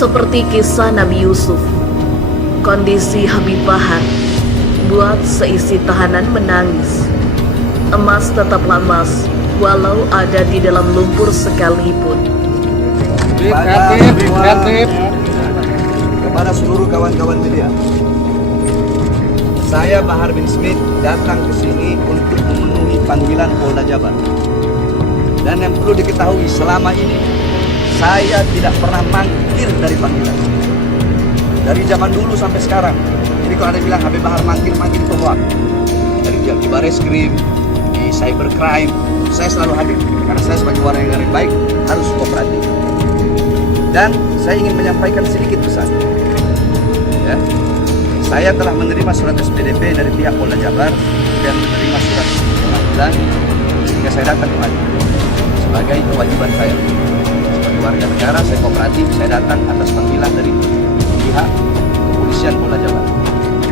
Seperti kisah Nabi Yusuf, kondisi Habib Bahar buat seisi tahanan menangis. Emas tetaplah emas, walau ada di dalam lumpur sekalipun. Kepada seluruh kawan-kawan media, saya Bahar bin Smith datang ke sini untuk memenuhi panggilan Polda Jabar. Dan yang perlu diketahui, selama ini saya tidak pernah mangkir dari panggilan. Dari zaman dulu sampai sekarang. Jadi kalau ada bilang Habib Bahar mangkir itu hoax. Dari di Bareskrim, di cybercrime, saya selalu hadir karena saya sebagai warga negara yang baik harus kooperatif. Dan saya ingin menyampaikan sedikit pesan. Ya. Saya telah menerima surat SPDP dari pihak Polda Jabar dan menerima surat pengadilan sehingga saya datang kemari. Sebagai kewajiban saya sebagai warga negara, saya kooperatif, saya datang atas panggilan dari pihak kepolisian Polda Jabar.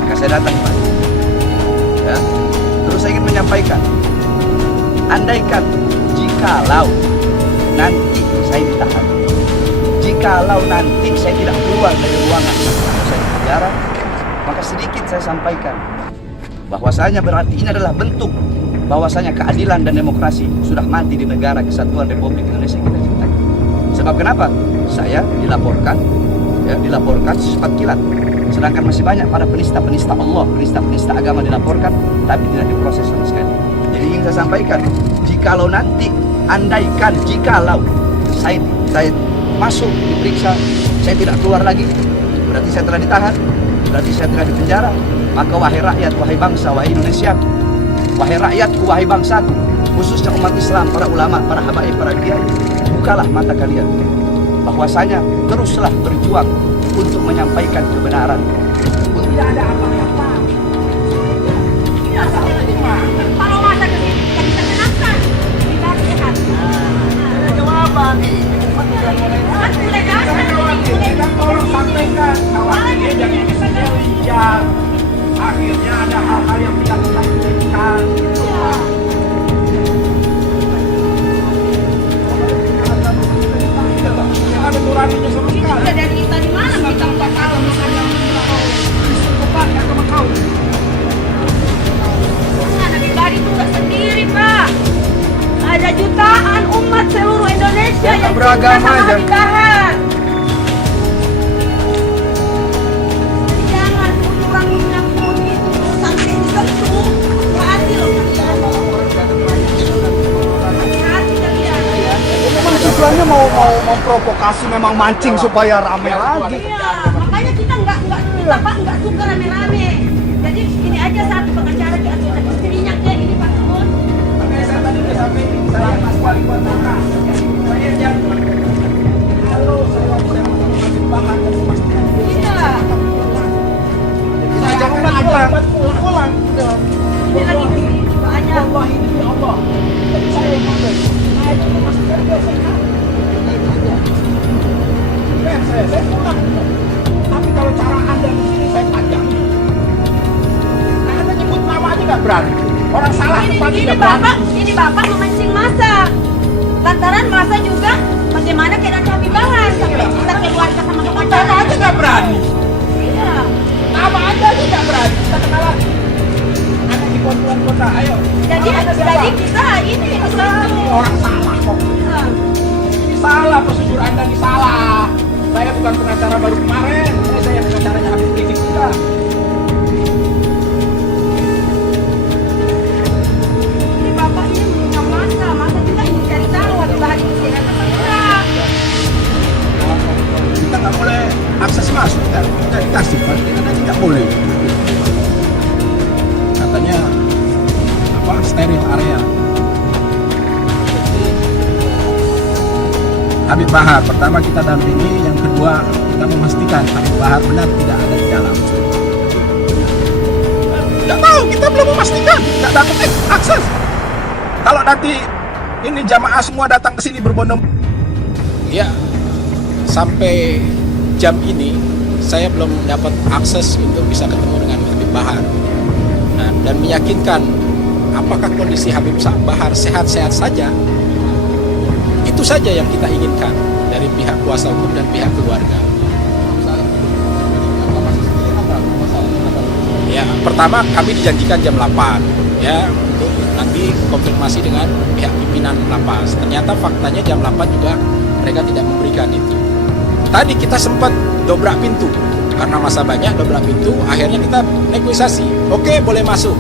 Maka saya datang kemari. Ya. Terus saya ingin menyampaikan, andaikan jikalau nanti saya ditahan, jikalau nanti saya tidak keluar dari ruangan atau saya di penjara, maka sedikit saya sampaikan bahwasanya berarti ini adalah bentuk bahwasanya keadilan dan demokrasi sudah mati di negara kesatuan Republik Indonesia kita cintai. Sebab kenapa? Saya dilaporkan sifat kilat. Sedangkan masih banyak para penista-penista Allah, penista-penista agama dilaporkan, tapi tidak diproses sama sekali. Jadi ingin saya sampaikan, jikalau nanti, andaikan jikalau saya masuk, diperiksa, saya tidak keluar lagi, berarti saya telah ditahan, berarti saya telah dipenjara. Maka wahai rakyat, wahai bangsa, wahai Indonesia, wahai rakyatku, wahai bangsaku, khususnya umat Islam, para ulama, para habaib, para kiai, bukalah mata kalian bahwasanya teruslah berjuang untuk menyampaikan kebenaran. Tidak ada apa-apa. Tidak ada apa-apa. Kalau masa ke sini kita bisa tenangkan, kita sehat. Ada jawaban. Kan mulai dasar ini. Tolong sampaikan kawannya jangan disediakan. Akhirnya ada hal-hal yang tidak kita inginkan. Ada nuraninya sama sekali. Ini dari kita di mana kita nggak tahu misalnya kepan yang kamu tahu. Nah, Nabi Bahar itu nggak sendiri, Pak. Ada jutaan umat seluruh Indonesia yang beragama cinta sama aja. Nabi Bahar. Jangan orang yang begitu sampai disentuh, nggak adil kalian. Hati-hati kalian. Memang tujuannya mau provokasi, memang mancing supaya rame lagi. Iya, makanya kita nggak suka rame-rame. Jadi ini aja satu pengacara di atau istrinya kayak ini Pak Sun. Makanya saya tadi udah sampaikan saya Mas Wali Kota. Saya jangan. Halo, saya masih Bahar dan Mas. Iya. Saya jangan pulang. Ini lagi banyak. Allah ini ya Allah. Jadi saya yang ngomong. Saya cuma masih kerja saya. Saya pulang. Tapi kalau cara Anda di sini saya panjang. Nah, Anda nyebut nama aja nggak berani. Orang salah pasti nggak berani. Ini Bapak memancing massa. Lantaran massa juga bagaimana keadaan Habib Bahar sampai kita keluarga sama pengacara aja nggak berani. Iya. Nama Anda aja nggak berani. Kita kenalan. Ada di kota. Ayo. Jadi kita ini orang salah kok. Iya. Ini salah, prosedur Anda ini salah. Saya bukan pengacara baru kemarin, saya pengacaranya Habib Rizik juga. Ini Bapak ini punya masa juga ingin cari tahu Habib Bahar itu sehat apa enggak. Kita nggak boleh akses masuk, kita dikasih, kita tidak boleh. Katanya steril area. Habib Bahar, pertama kita dampingi, yang kedua kita memastikan Habib Bahar benar tidak ada di dalam. Tidak tahu, kita belum memastikan, tidak dapat akses. Kalau nanti ini jamaah semua datang ke sini berbondong, ya sampai jam ini saya belum dapat akses untuk bisa ketemu dengan Habib Bahar. Nah, dan meyakinkan apakah kondisi Habib Bahar sehat-sehat saja. Itu saja yang kita inginkan dari pihak kuasa hukum dan pihak keluarga. Ya, pertama kami dijanjikan jam 8 ya untuk nanti konfirmasi dengan pihak pimpinan lapas. Ternyata faktanya jam 8 juga mereka tidak memberikan itu. Tadi kita sempat dobrak pintu karena masa banyak, dobrak pintu. Akhirnya kita negosiasi. Oke, boleh masuk.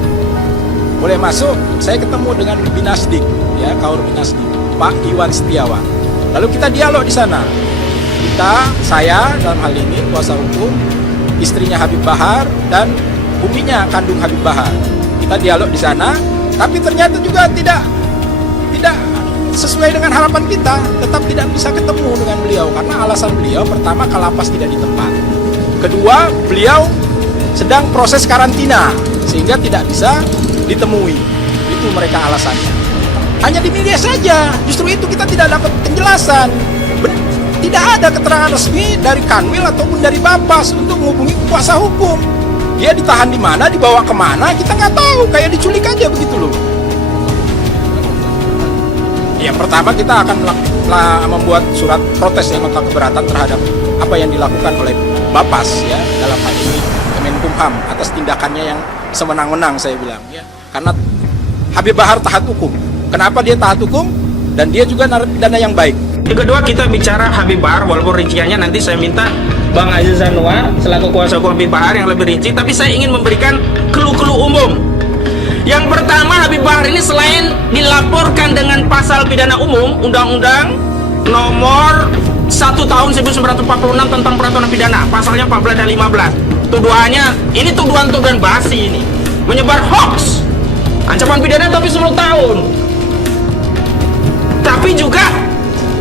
Boleh masuk. Saya ketemu dengan Binasdik, ya Kaur Binasdik, Pak Iwan Setiawan. Lalu kita dialog di sana. Saya dalam hal ini kuasa hukum, istrinya Habib Bahar dan buminya kandung Habib Bahar. Kita dialog di sana, tapi ternyata juga tidak sesuai dengan harapan kita. Tetap tidak bisa ketemu dengan beliau karena alasan beliau pertama kalapas tidak di tempat. Kedua, beliau sedang proses karantina sehingga tidak bisa ditemui. Itu mereka alasannya. Hanya di media saja. Justru itu kita tidak dapat penjelasan. Tidak ada keterangan resmi dari Kanwil ataupun dari Bapas untuk menghubungi kuasa hukum. Dia ditahan di mana, dibawa kemana, kita nggak tahu. Kayak diculik aja begitu loh. Yang pertama kita akan membuat surat protes yang nota keberatan terhadap apa yang dilakukan oleh Bapas ya dalam hal ini Kemenkumham atas tindakannya yang semenang-menang saya bilang ya. Karena Habib Bahar taat hukum. Kenapa dia taat hukum? Dan dia juga narapidana yang baik. Yang kedua, kita bicara Habib Bahar, walaupun rinciannya nanti saya minta Bang Aziz Anwar selaku kuasa hukum Habib Bahar yang lebih rinci, tapi saya ingin memberikan clue-clue umum. Yang pertama, Habib Bahar ini selain dilaporkan dengan pasal pidana umum Undang-Undang nomor 1 tahun 1946 tentang peraturan pidana, pasalnya 14 dan 15. Tuduhannya, ini tuduhan-tuduhan basi ini, menyebar hoax, ancaman pidana tapi 10 tahun. Tapi juga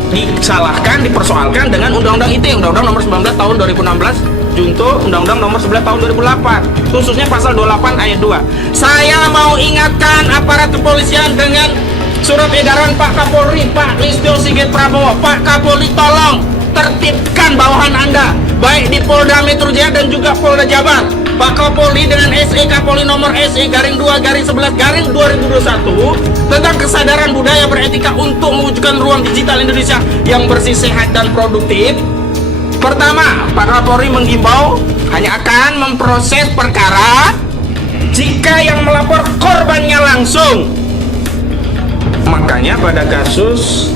disalahkan, dipersoalkan dengan Undang-Undang ITE, Undang-Undang nomor 19 tahun 2016 junto Undang-Undang nomor 11 tahun 2008, khususnya pasal 28 ayat 2. Saya mau ingatkan aparat kepolisian dengan surat edaran Pak Kapolri, Pak Listio Sigit Prabowo. Pak Kapolri, tolong tertibkan bawahan Anda, baik di Polda Metro Jaya dan juga Polda Jabar. Pak Kapolri dengan SE Kapolri nomor SE garing 2 garing 11 garing 2021 tentang kesadaran budaya beretika untuk mewujudkan ruang digital Indonesia yang bersih, sehat, dan produktif. Pertama, Pak Kapolri menghimbau hanya akan memproses perkara jika yang melapor korbannya langsung. Makanya pada kasus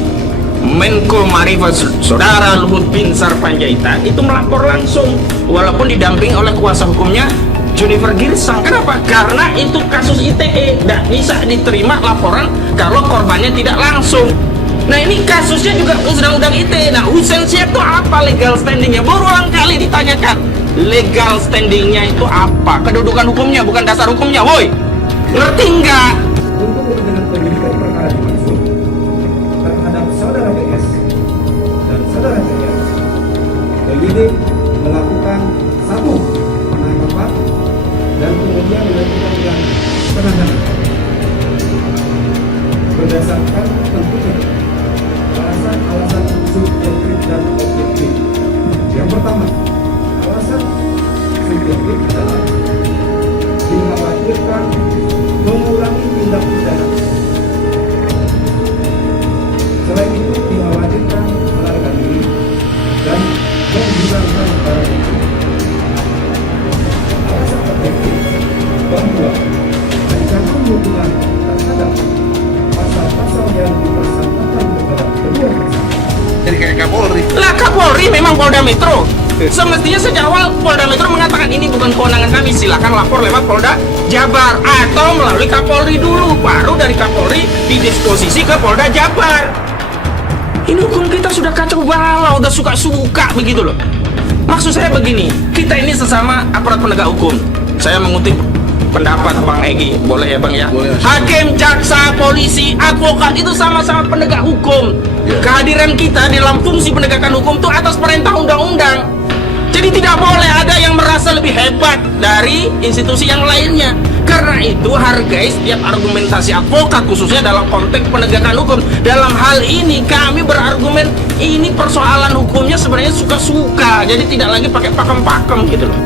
Menko Marifat Saudara Luhut Binsar Panjaitan itu melapor langsung walaupun didamping oleh kuasa hukumnya Junifer Girsang. Kenapa? Karena itu kasus ITE, tidak bisa diterima laporan kalau korbannya tidak langsung. Nah, ini kasusnya juga undang-undang ITE. Nah, lisensinya itu apa, legal standingnya? Berulang kali ditanyakan legal standingnya itu apa, kedudukan hukumnya, bukan dasar hukumnya. Woi, ngerti nggak? Untuk kepentingan penyidikan perkara dimaksud terhadap saudara BS dan saudara CR, penyidik melakukan satu penangkapan dan kemudian dilakukan yang penahanan berdasarkan tentunya alasan-alasan subjektif dan objektif. Yang pertama, alasan subjektif adalah dikhawatirkan mengurangi tindak pidana. Selain itu dikhawatirkan melarikan diri dan menghilangkan barang bukti. Alasan objektif bahwa ancaman hukuman terhadap pasal-pasal yang dipersangkakan kepada kedua tersangka. Jadi kayak Kapolri. Lah, Kapolri memang Polda Metro. Semestinya sejak awal Polda Metro mengatakan ini bukan kewenangan kami, silakan lapor lewat Polda Jabar atau melalui Kapolri dulu, baru dari Kapolri didisposisi ke Polda Jabar. Ini hukum kita sudah kacau balau, udah suka-suka begitu loh. Maksud saya begini, kita ini sesama aparat penegak hukum. Saya mengutip pendapat Bang Egy, boleh ya Bang ya? Boleh. Hakim, jaksa, polisi, advokat itu sama-sama penegak hukum. Kehadiran kita dalam fungsi penegakan hukum itu atas perintah undang-undang. Jadi tidak boleh ada yang merasa lebih hebat dari institusi yang lainnya. Karena itu hargai setiap argumentasi advokat, khususnya dalam konteks penegakan hukum. Dalam hal ini kami berargumen ini persoalan hukumnya sebenarnya suka-suka, jadi tidak lagi pakai pakem-pakem gitu loh.